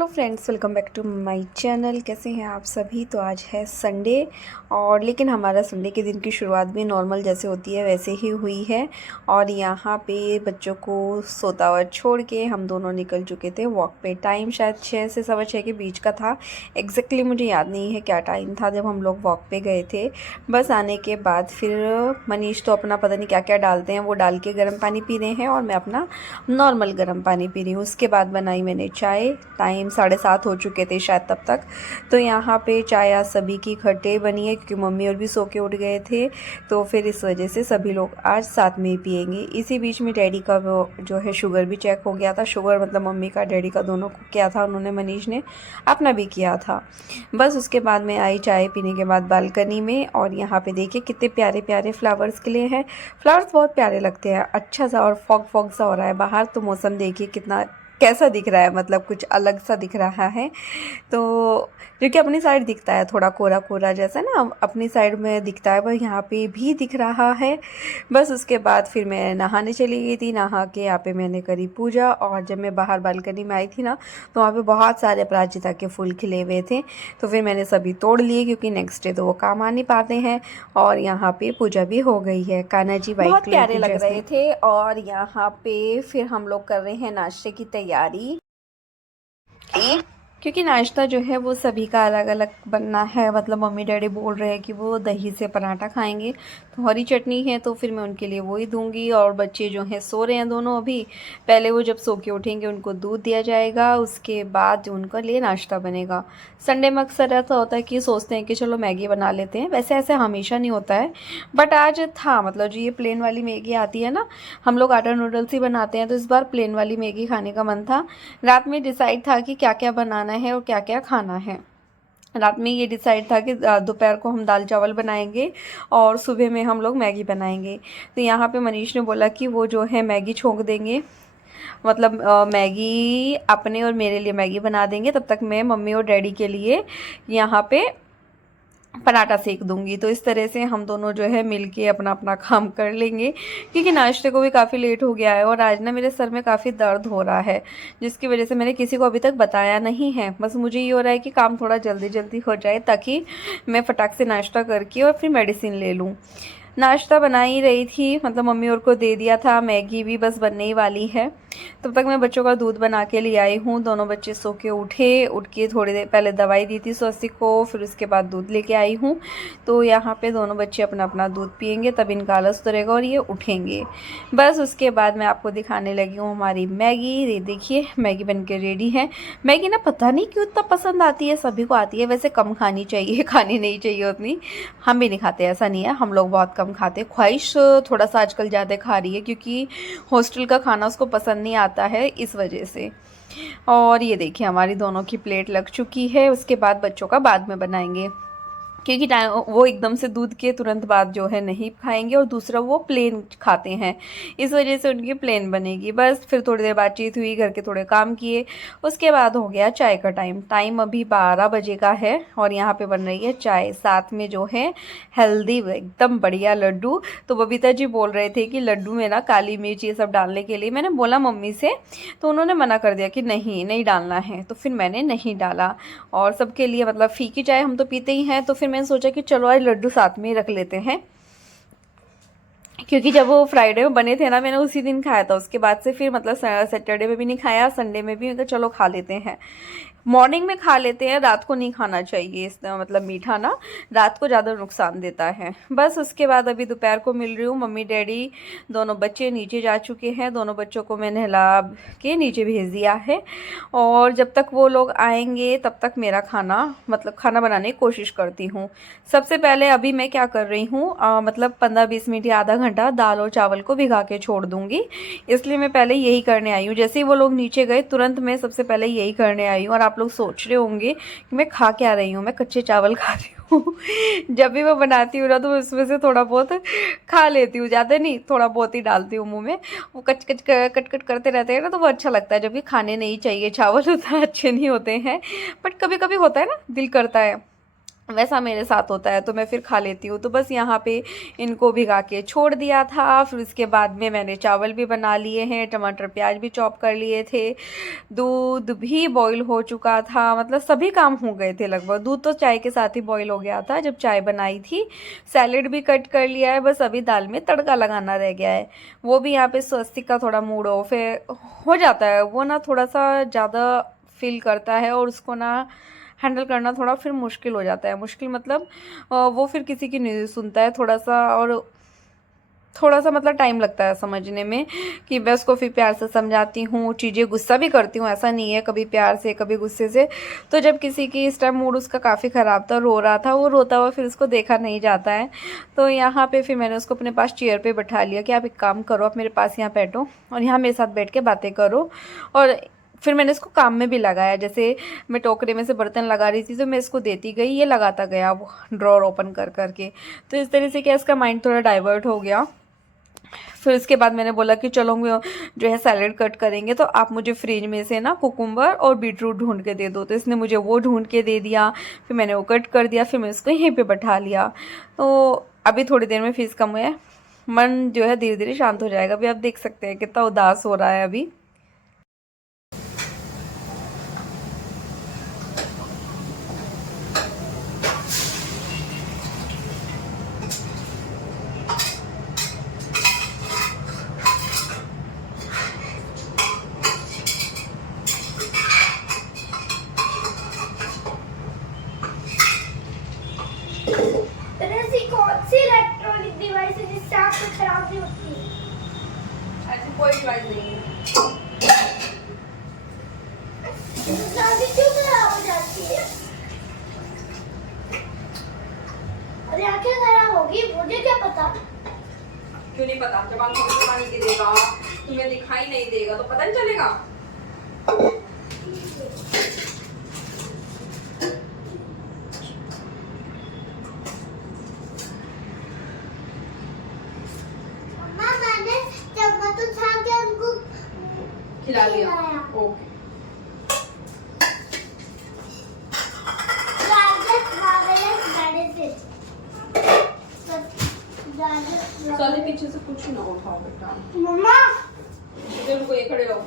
Hello friends, welcome back to my channel. कैसे हैं आप सभी। तो आज है संडे और लेकिन हमारा संडे के दिन की शुरुआत भी नॉर्मल जैसे होती है वैसे ही हुई है। और यहाँ पे बच्चों को सोता हुआ छोड़ के हम दोनों निकल चुके थे वॉक पे। टाइम शायद 6 से सवा 6 के बीच का था। एग्जैक्टली मुझे याद नहीं है क्या टाइम था जब हम लोग वॉक पे गए थे। बस आने के बाद फिर मनीष तो अपना पता नहीं क्या क्या डालते हैं वो डाल के गर्म पानी पी रहे हैं और मैं अपना नॉर्मल गर्म पानी पी रही हूँ। उसके बाद बनाई मैंने चाय। टाइम 7:30 हो चुके थे शायद तब तक। तो यहाँ पे चाय आज सभी की इकट्ठे बनी है क्योंकि मम्मी और भी सो के उठ गए थे, तो फिर इस वजह से सभी लोग आज साथ में ही पियेंगे। इसी बीच में डैडी का वो जो है शुगर भी चेक हो गया था। शुगर मतलब मम्मी का डैडी का दोनों को किया था उन्होंने, मनीष ने अपना भी किया था। बस उसके बाद मैं आई चाय पीने के बाद बालकनी में और यहाँ पे देखिए कितने प्यारे प्यारे फ्लावर्स खिले हैं। फ्लावर्स बहुत प्यारे लगते हैं, अच्छा सा और फॉग फॉग सा हो रहा है बाहर। तो मौसम देखिए कितना कैसा दिख रहा है, मतलब कुछ अलग सा दिख रहा है। तो जो कि अपनी साइड दिखता है थोड़ा कोरा कोरा जैसा ना, अपनी साइड में दिखता है, वह यहाँ पे भी दिख रहा है। बस उसके बाद फिर मैं नहाने चली गई थी। नहा के यहाँ पे मैंने करी पूजा और जब मैं बाहर बालकनी में आई थी ना तो वहाँ पे बहुत सारे अपराजिता के फूल खिले हुए थे। तो फिर मैंने सभी तोड़ लिए क्योंकि नेक्स्ट डे तो वो काम आ नहीं पाते हैं। और यहाँ पे पूजा भी हो गई है। कान्हा जी बहुत प्यारे लग रहे थे। और यहाँ पे फिर हम लोग कर रहे हैं नाश्ते की तैयारी, क्योंकि नाश्ता जो है वो सभी का अलग अलग बनना है। मतलब मम्मी डैडी बोल रहे हैं कि वो दही से पराठा खाएंगे, तो हरी चटनी है तो फिर मैं उनके लिए वही दूंगी। और बच्चे जो हैं सो रहे हैं दोनों अभी। पहले वो जब सो के उठेंगे उनको दूध दिया जाएगा, उसके बाद जो उनके लिए नाश्ता बनेगा। संडे में अक्सर ऐसा होता है कि सोचते हैं कि चलो मैगी बना लेते हैं, वैसे ऐसे हमेशा नहीं होता है बट आज था। मतलब जो ये प्लेन वाली मैगी आती है ना, हम लोग आटा नूडल्स ही बनाते हैं, तो इस बार प्लेन वाली मैगी खाने का मन था। रात में डिसाइड था कि क्या क्या बनाना है और क्या क्या खाना है। रात में ये डिसाइड था कि दोपहर को हम दाल चावल बनाएंगे और सुबह में हम लोग मैगी बनाएंगे। तो यहाँ पे मनीष ने बोला कि वो जो है मैगी छोंक देंगे, मतलब मैगी अपने और मेरे लिए मैगी बना देंगे, तब तक मैं मम्मी और डैडी के लिए यहाँ पे पराठा सेक दूंगी। तो इस तरह से हम दोनों जो है मिलके अपना अपना काम कर लेंगे, क्योंकि नाश्ते को भी काफ़ी लेट हो गया है और आज ना मेरे सर में काफ़ी दर्द हो रहा है, जिसकी वजह से मैंने किसी को अभी तक बताया नहीं है। बस मुझे ये हो रहा है कि काम थोड़ा जल्दी जल्दी हो जाए ताकि मैं फटाक से नाश्ता करके और फिर मेडिसिन ले लूँ। नाश्ता बना ही रही थी, मतलब मम्मी और को दे दिया था। मैगी भी बस बनने ही वाली है। तब तक मैं बच्चों का दूध बना के ले आई हूँ। दोनों बच्चे सो के उठ के थोड़ी देर पहले दवाई दी थी स्वस्ति को, फिर उसके बाद दूध लेके आई हूँ। तो यहाँ पे दोनों बच्चे अपना अपना दूध पियेंगे, तब इनका आलस तो रहेगा और ये उठेंगे। बस उसके बाद मैं आपको दिखाने लगी हूँ हमारी मैगी। ये देखिए मैगी बन के रेडी है। मैगी ना पता नहीं क्यों इतना पसंद आती है, सभी को आती है। वैसे कम खानी चाहिए, खानी नहीं चाहिए उतनी। हम भी नहीं खाते, ऐसा नहीं है, हम लोग बहुत कम खाते। ख्वाहिश थोड़ा सा आजकल ज़्यादा खा रही है क्योंकि हॉस्टल का खाना उसको पसंद नहीं आता है, इस वजह से। और ये देखिए हमारी दोनों की प्लेट लग चुकी है। उसके बाद बच्चों का बाद में बनाएंगे, क्योंकि वो एकदम से दूध के तुरंत बाद जो है नहीं खाएंगे और दूसरा वो प्लेन खाते हैं, इस वजह से उनकी प्लेन बनेगी। बस फिर थोड़ी देर बातचीत हुई, घर के थोड़े काम किए, उसके बाद हो गया चाय का टाइम। टाइम अभी 12 बजे का है और यहाँ पे बन रही है चाय, साथ में जो है हेल्दी एकदम बढ़िया लड्डू। तो बबीता जी बोल रहे थे कि लड्डू में ना काली मिर्च ये सब डालने के लिए। मैंने बोला मम्मी से, तो उन्होंने मना कर दिया कि नहीं नहीं डालना है, तो फिर मैंने नहीं डाला। और सबके लिए मतलब फीकी चाय हम तो पीते ही हैं, तो फिर मैंने सोचा कि चलो आज लड्डू साथ में ही रख लेते हैं, क्योंकि जब वो फ्राइडे में बने थे ना मैंने उसी दिन खाया था। उसके बाद से फिर मतलब सैटरडे में भी नहीं खाया, संडे में भी, तो चलो खा लेते हैं। मॉर्निंग में खा लेते हैं, रात को नहीं खाना चाहिए इस मतलब मीठा ना, रात को ज़्यादा नुकसान देता है। बस उसके बाद अभी दोपहर को मिल रही हूँ। मम्मी डैडी दोनों बच्चे नीचे जा चुके हैं, दोनों बच्चों को मैंने नहला के नीचे भेज दिया है। और जब तक वो लोग आएंगे तब तक मेरा खाना मतलब खाना बनाने की कोशिश करती हूँ। सबसे पहले अभी मैं क्या कर रही हूँ, मतलब 15-20 मिनट या आधा घंटा दाल और चावल को भिगा के छोड़ दूँगी, इसलिए मैं पहले यही करने आई हूँ। जैसे ही वो लोग नीचे गए तुरंत मैं सबसे पहले यही करने आई हूँ। और आप लोग सोच रहे होंगे कि मैं खा क्या रही हूँ, मैं कच्चे चावल खा रही हूँ। जब भी मैं बनाती हूँ ना तो उसमें से थोड़ा बहुत खा लेती हूँ, ज़्यादा नहीं, थोड़ा बहुत ही डालती हूँ मुँह में। वो कच कच कट कट करते रहते हैं ना तो वो अच्छा लगता है, जबकि खाने नहीं चाहिए चावल, उतना अच्छे नहीं होते हैं, बट कभी कभी होता है ना, दिल करता है। वैसा मेरे साथ होता है तो मैं फिर खा लेती हूँ। तो बस यहाँ पे इनको भिगा के छोड़ दिया था। फिर उसके बाद में मैंने चावल भी बना लिए हैं, टमाटर प्याज भी चॉप कर लिए थे, दूध भी बॉईल हो चुका था, मतलब सभी काम हो गए थे लगभग। दूध तो चाय के साथ ही बॉईल हो गया था जब चाय बनाई थी। सैलेड भी कट कर लिया है, बस अभी दाल में तड़का लगाना रह गया है। वो भी यहाँ पे स्वस्तिक का थोड़ा मूड ऑफ है, हो जाता है वो ना, थोड़ा सा ज़्यादा फील करता है और उसको ना हैंडल करना थोड़ा फिर मुश्किल हो जाता है। मुश्किल मतलब वो फिर किसी की नहीं सुनता है थोड़ा सा, और थोड़ा सा मतलब टाइम लगता है समझने में कि मैं उसको फिर प्यार से समझाती हूँ, चीज़ें गुस्सा भी करती हूँ, ऐसा नहीं है, कभी प्यार से कभी गुस्से से। तो जब किसी की इस टाइम मूड उसका काफ़ी ख़राब था, रो रहा था, वो रोता हुआ फिर उसको देखा नहीं जाता है। तो यहाँ पे फिर मैंने उसको अपने पास चेयर पे बैठा लिया कि आप एक काम करो, आप मेरे पास यहाँ बैठो और यहाँ मेरे साथ बैठ के बातें करो। और फिर मैंने इसको काम में भी लगाया, जैसे मैं टोकरे में से बर्तन लगा रही थी तो मैं इसको देती गई, ये लगाता गया वो ड्रॉर ओपन कर करके। तो इस तरह से क्या इसका माइंड थोड़ा डाइवर्ट हो गया। फिर उसके बाद मैंने बोला कि चलो हम जो है सैलेड कट करेंगे, तो आप मुझे फ्रिज में से ना कुकुम्बर और बीटरूट ढूंढ के दे दो। तो इसने मुझे वो ढूंढ के दे दिया, फिर मैंने वो कट कर दिया, फिर मैं इसको यहीं पे बैठा लिया। तो अभी थोड़ी देर में फीस कम है, मन जो है धीरे धीरे शांत हो जाएगा। अभी आप देख सकते हैं कितना उदास हो रहा है अभी। ऐसी कौन सी इलेक्ट्रॉनिक डिवाइस है जिससे आंखें खराब नहीं होती? ऐसी कोई डिवाइस नहीं है। जल्दी क्यों खराब हो जाती है? अरे आंखें खराब होगी, मुझे क्या पता? क्यों नहीं पता? जब आंखों में पानी गिरेगा, तुम्हें दिखाई नहीं देगा तो पता नहीं चलेगा। मम्मा, मैंने चम्मच उठा के उनको खिला दिया। खिलाया। ओके। स्वाति पीछे से कुछ ना उठाओ बेटा। मम्मा, इधर को ये खड़े रहो।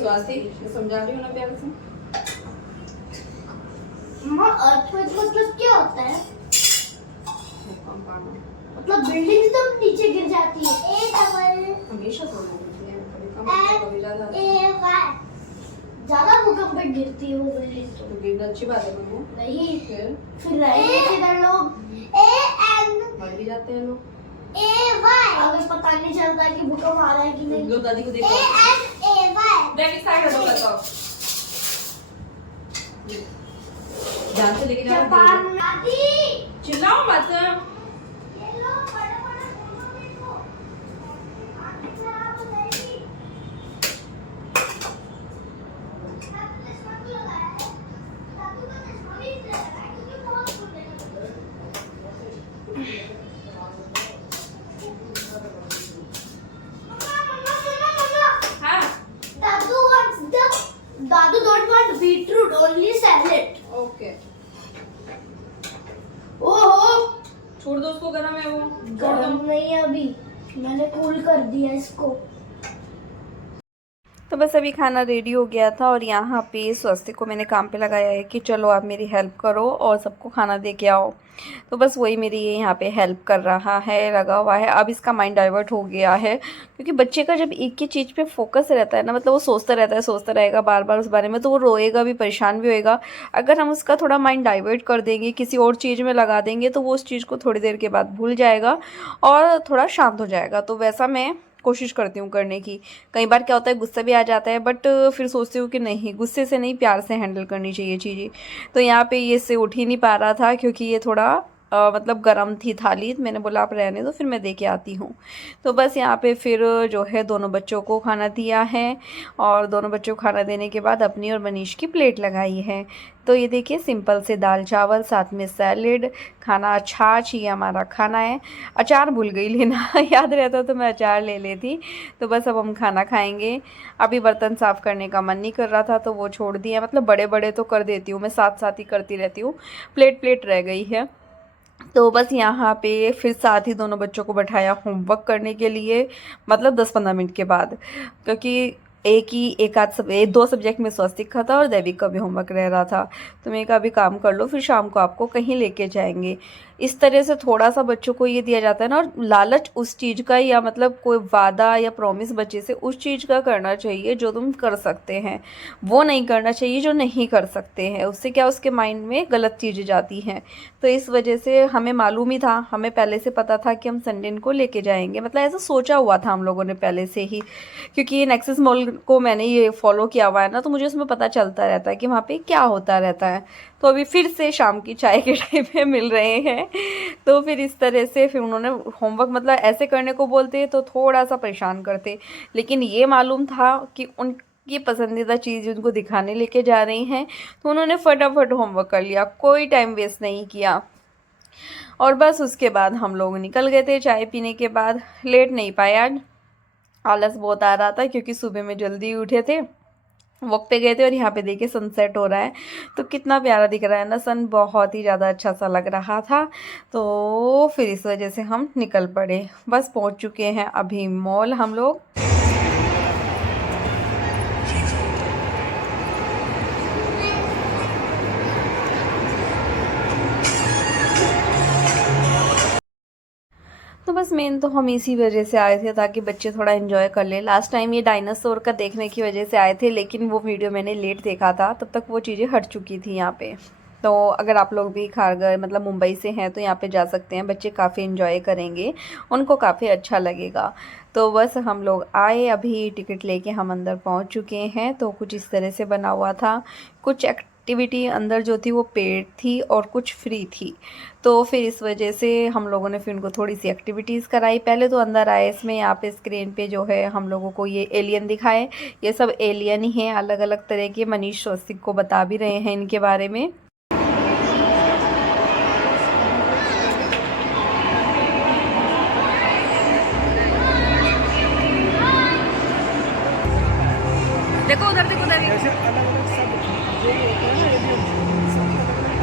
स्वाति समझा रही हो ना प्यार से। मम्मा, अर्थक्वेक मतलब क्या होता है? भूकंप आना। मतलब बिल्डिंग तो नीचे गिर जाती है। ए डबल हमेशा थोड़ा गिरती है, कभी कम कभी ज्यादा। ए वाई ज्यादा भूकंप पे गिरती है वो बिल्डिंग तो। तो गिरना अच्छी बात है बनो। नहीं, फिर रहेंगे किधर लोग? ए एन मर भी जाते हैं लोग। ए वाई अगर पता नहीं चलता कि भूकंप आ रहा है कि नहीं। लो दादी को ए देखो। एन ए वाई देख इस साइड हटो बताओ। ध्यान से लेके जाओ। जापान दादी चिल्लाओ मत। ये लो बड़े बड़े फूलों में को आंखें खराब हो जाएगी। आपने चश्मा क्यों लगाया है? दादू का चश्मा भी इसलिए लगाया है क्योंकि बहुत फूल मम्मा सुनो मम्मा। हाँ Dadu don't want beetroot, only salad. Okay. ओहो, छोड़ दो उसको, गरम है वो। गरम नहीं है अभी, मैंने कूल कर दिया इसको। तो बस अभी खाना रेडी हो गया था और यहाँ पे स्वस्तिक को मैंने काम पे लगाया है कि चलो आप मेरी हेल्प करो और सबको खाना दे के आओ। तो बस वही मेरी ये यहाँ पे हेल्प कर रहा है, लगा हुआ है। अब इसका माइंड डाइवर्ट हो गया है, क्योंकि बच्चे का जब एक ही चीज़ पे फोकस रहता है ना, मतलब वो सोचता रहता है, सोचता रहेगा बार बार उस बारे में, तो वो रोएगा भी, परेशान भी होएगा। अगर हम उसका थोड़ा माइंड डाइवर्ट कर देंगे, किसी और चीज़ में लगा देंगे, तो वो उस चीज़ को थोड़ी देर के बाद भूल जाएगा और थोड़ा शांत हो जाएगा। तो वैसा मैं कोशिश करती हूँ करने की। कई बार क्या होता है, गुस्सा भी आ जाता है, बट फिर सोचती हूँ कि नहीं, गुस्से से नहीं, प्यार से हैंडल करनी चाहिए चीज़ें। तो यहाँ पे ये इससे उठ ही नहीं पा रहा था, क्योंकि ये थोड़ा मतलब गर्म थी थाली, मैंने बोला आप रहने दो, फिर मैं दे के आती हूँ। तो बस यहाँ पे फिर जो है दोनों बच्चों को खाना दिया है, और दोनों बच्चों को खाना देने के बाद अपनी और मनीष की प्लेट लगाई है। तो ये देखिए सिंपल से दाल चावल, साथ में सैलेड, खाना, छाछ, ये हमारा खाना है। अचार भूल गई लेना याद रहता तो मैं अचार ले लेती। तो बस अब हम खाना खाएंगे। अभी बर्तन साफ़ करने का मन नहीं कर रहा था तो वो छोड़ दिया, मतलब बड़े बड़े तो कर देती हूँ मैं, साथ साथ ही करती रहती हूँ, प्लेट प्लेट रह गई है। तो बस यहाँ पे फिर साथ ही दोनों बच्चों को बैठाया होमवर्क करने के लिए, मतलब 10-15 मिनट के बाद, क्योंकि दो सब्जेक्ट में स्वस्तिक का था और दैविक का भी होमवर्क रह रहा था। तो मैं कहा अभी काम कर लो, फिर शाम को आपको कहीं लेके जाएंगे। इस तरह से थोड़ा सा बच्चों को ये दिया जाता है ना, और लालच उस चीज़ का, या मतलब कोई वादा या प्रॉमिस बच्चे से उस चीज़ का करना चाहिए जो तुम कर सकते हैं, वो नहीं करना चाहिए जो नहीं कर सकते हैं। उससे क्या, उसके माइंड में गलत चीज़ें जाती हैं। तो इस वजह से हमें मालूम ही था, हमें पहले से पता था कि हम संडे को लेके जाएंगे, मतलब ऐसा सोचा हुआ था हम लोगों ने पहले से ही, क्योंकि नेक्सस मॉल को मैंने ये फॉलो किया हुआ है ना, तो मुझे उसमें पता चलता रहता है कि वहाँ पे क्या होता रहता है। तो अभी फिर से शाम की चाय के टाइम पे मिल रहे हैं। तो फिर इस तरह से फिर उन्होंने होमवर्क, मतलब ऐसे करने को बोलते तो थोड़ा सा परेशान करते, लेकिन ये मालूम था कि उनकी पसंदीदा चीज़ उनको दिखाने लेके जा रही हैं, तो उन्होंने फटाफट होमवर्क कर लिया, कोई टाइम वेस्ट नहीं किया। और बस उसके बाद हम लोग निकल गए थे। चाय पीने के बाद लेट नहीं पाए आज, आलस बहुत आ रहा था क्योंकि सुबह में जल्दी उठे थे, वॉक पे गए थे, और यहाँ पे देखिए सनसेट हो रहा है, तो कितना प्यारा दिख रहा है ना सन, बहुत ही ज़्यादा अच्छा सा लग रहा था। तो फिर इस वजह से हम निकल पड़े। बस पहुँच चुके हैं अभी मॉल हम लोग। तो बस मेन तो हम इसी वजह से आए थे ताकि बच्चे थोड़ा एंजॉय कर ले। लास्ट टाइम ये डायनासोर का देखने की वजह से आए थे, लेकिन वो वीडियो मैंने लेट देखा था, तब तक वो चीज़ें हट चुकी थी यहाँ पे। तो अगर आप लोग भी खारघर मतलब मुंबई से हैं तो यहाँ पे जा सकते हैं, बच्चे काफ़ी एंजॉय करेंगे, उनको काफ़ी अच्छा लगेगा। तो बस हम लोग आए, अभी टिकट लेके हम अंदर पहुँच चुके हैं। तो कुछ इस तरह से बना हुआ था, कुछ एक्टिविटी अंदर जो थी वो पेड थी और कुछ फ्री थी। तो फिर इस वजह से हम लोगों ने फिर उनको थोड़ी सी एक्टिविटीज़ कराई। पहले तो अंदर आए, इसमें यहाँ पे स्क्रीन पे जो है हम लोगों को ये एलियन दिखाए, ये सब एलियन ही हैं, अलग अलग तरह के। मनीष स्वस्तिक को बता भी रहे हैं इनके बारे में। देखो उधर, देखो उधर, ऐसे अलग अलग सब जो होता है ना एलियन सब अलग अलग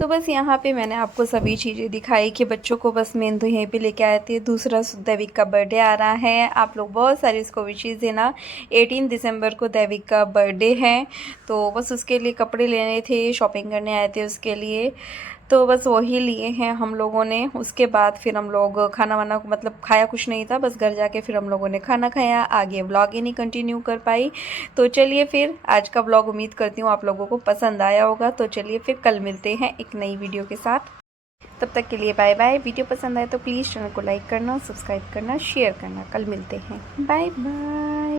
तो बस यहाँ पे मैंने आपको सभी चीज़ें दिखाई कि बच्चों को बस मेन तो यहीं पे लेके आए थे। दूसरा दैविक का बर्थडे आ रहा है, आप लोग बहुत सारी उसको विशेज़ देना। 18 दिसंबर को दैविक का बर्थडे है, तो बस उसके लिए कपड़े लेने थे, शॉपिंग करने आए थे उसके लिए, तो बस वही लिए हैं हम लोगों ने। उसके बाद फिर हम लोग खाना वाना मतलब खाया कुछ नहीं था, बस घर जाके फिर हम लोगों ने खाना खाया, आगे व्लॉग ही नहीं कंटिन्यू कर पाई। तो चलिए फिर आज का व्लॉग उम्मीद करती हूँ आप लोगों को पसंद आया होगा। तो चलिए फिर कल मिलते हैं एक नई वीडियो के साथ, तब तक के लिए बाय बाय। वीडियो पसंद आए तो प्लीज़ चैनल को लाइक करना, सब्सक्राइब करना, शेयर करना। कल मिलते हैं, बाय बाय।